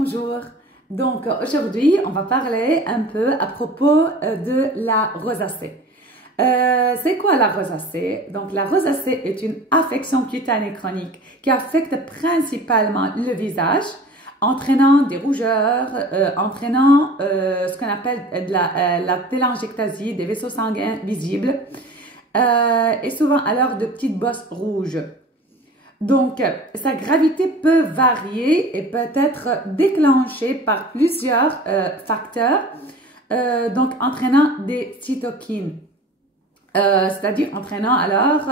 Bonjour. Donc aujourd'hui, on va parler un peu à propos de la rosacée. C'est quoi la rosacée? Donc la rosacée est une affection cutanée chronique qui affecte principalement le visage, entraînant des rougeurs, entraînant ce qu'on appelle la télangiectasie, des vaisseaux sanguins visibles, et souvent alors de petites bosses rouges. Donc, sa gravité peut varier et peut être déclenchée par plusieurs facteurs, donc entraînant des cytokines, c'est-à-dire entraînant alors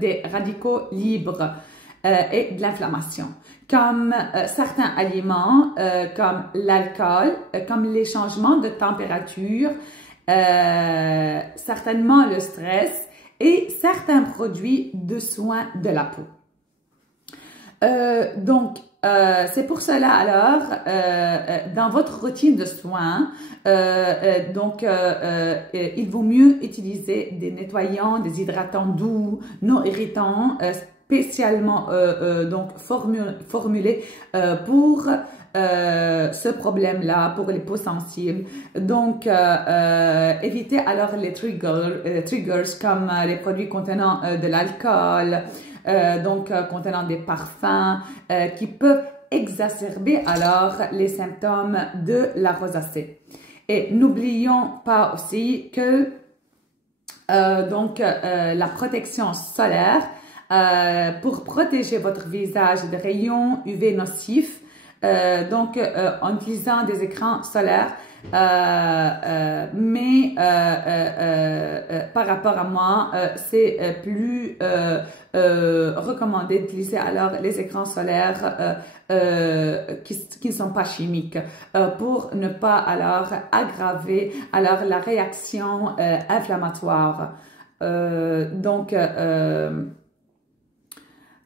des radicaux libres et de l'inflammation, comme certains aliments, comme l'alcool, comme les changements de température, certainement le stress, et certains produits de soins de la peau. C'est pour cela alors, dans votre routine de soins, il vaut mieux utiliser des nettoyants, des hydratants doux, non irritants, spécialement formulés pour ce problème-là, pour les peaux sensibles. Donc, évitez alors les triggers comme les produits contenant de l'alcool, contenant des parfums qui peuvent exacerber alors les symptômes de la rosacée. Et n'oublions pas aussi que la protection solaire pour protéger votre visage des rayons UV nocifs, en utilisant des écrans solaires, par rapport à moi, c'est plus recommandé d'utiliser alors les écrans solaires qui ne sont pas chimiques pour ne pas alors aggraver alors la réaction inflammatoire.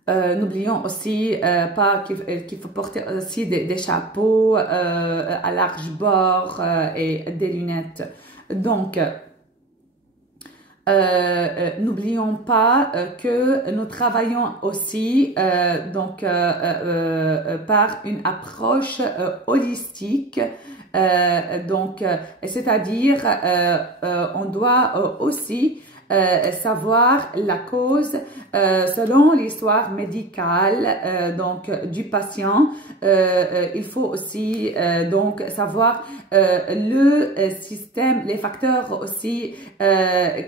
N'oublions aussi pas qu'il faut porter aussi des chapeaux à large bord et des lunettes. Donc, n'oublions pas que nous travaillons aussi par une approche holistique. C'est-à-dire on doit aussi savoir la cause selon l'histoire médicale du patient. Il faut aussi savoir le système, les facteurs aussi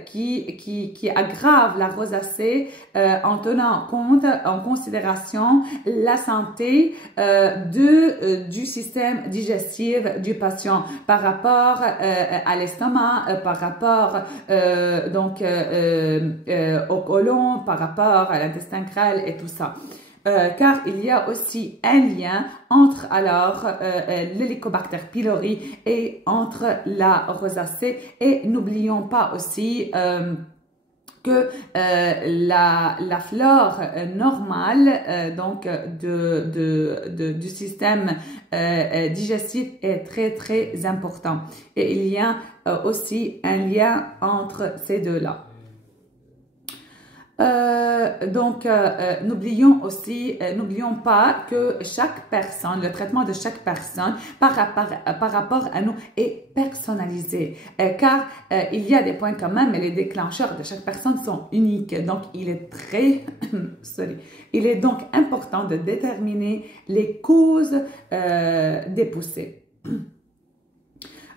qui aggravent la rosacée en tenant compte en considération la santé du système digestif du patient par rapport à l'estomac, par rapport au côlon, par rapport à l'intestin grêle et tout ça. Car il y a aussi un lien entre alors l'Helicobacter pylori et entre la rosacée. Et n'oublions pas aussi que la flore normale du système digestif est très important. Et il y a aussi un lien entre ces deux-là. N'oublions pas que chaque personne, le traitement de chaque personne par rapport à nous est personnalisé, car il y a des points communs, mais les déclencheurs de chaque personne sont uniques. Donc, il est donc important de déterminer les causes des poussées.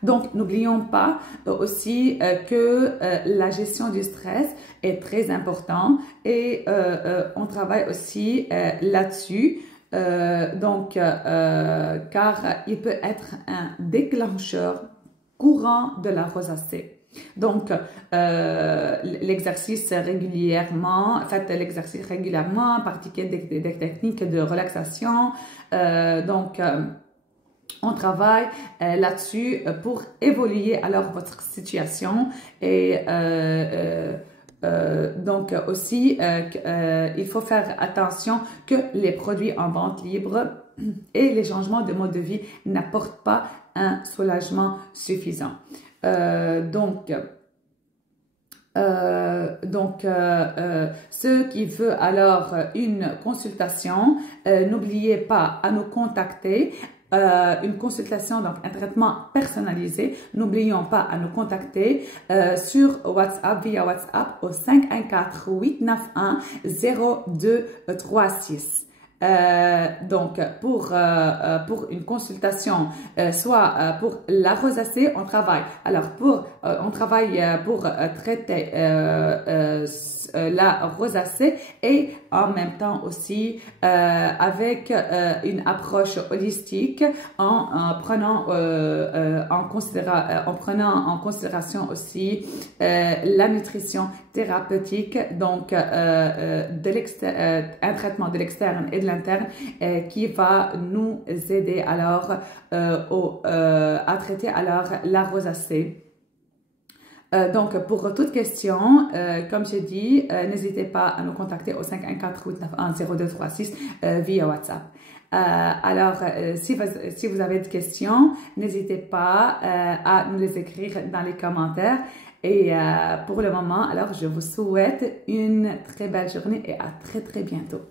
Donc, n'oublions pas aussi que la gestion du stress est très importante et on travaille aussi là-dessus. Car il peut être un déclencheur courant de la rosacée. Donc, l'exercice régulièrement, pratiquer des techniques de relaxation. On travaille là-dessus pour évoluer alors votre situation et il faut faire attention que les produits en vente libre et les changements de mode de vie n'apportent pas un soulagement suffisant. Ceux qui veulent alors une consultation, n'oubliez pas à nous contacter. Une consultation, donc un traitement personnalisé. N'oublions pas à nous contacter sur WhatsApp, via WhatsApp au 514-891-0236. Pour une consultation, soit pour la rosacée, on travaille. Alors on travaille pour traiter la rosacée et en même temps aussi avec une approche holistique en prenant en considération aussi la nutrition thérapeutique, donc un traitement de l'externe et de l'interne qui va nous aider alors à traiter alors la rosacée. Pour toute question, comme j'ai dit, n'hésitez pas à nous contacter au 514-891-0236 via WhatsApp. Si vous avez des questions, n'hésitez pas à nous les écrire dans les commentaires. Et pour le moment, alors je vous souhaite une très belle journée et à très bientôt.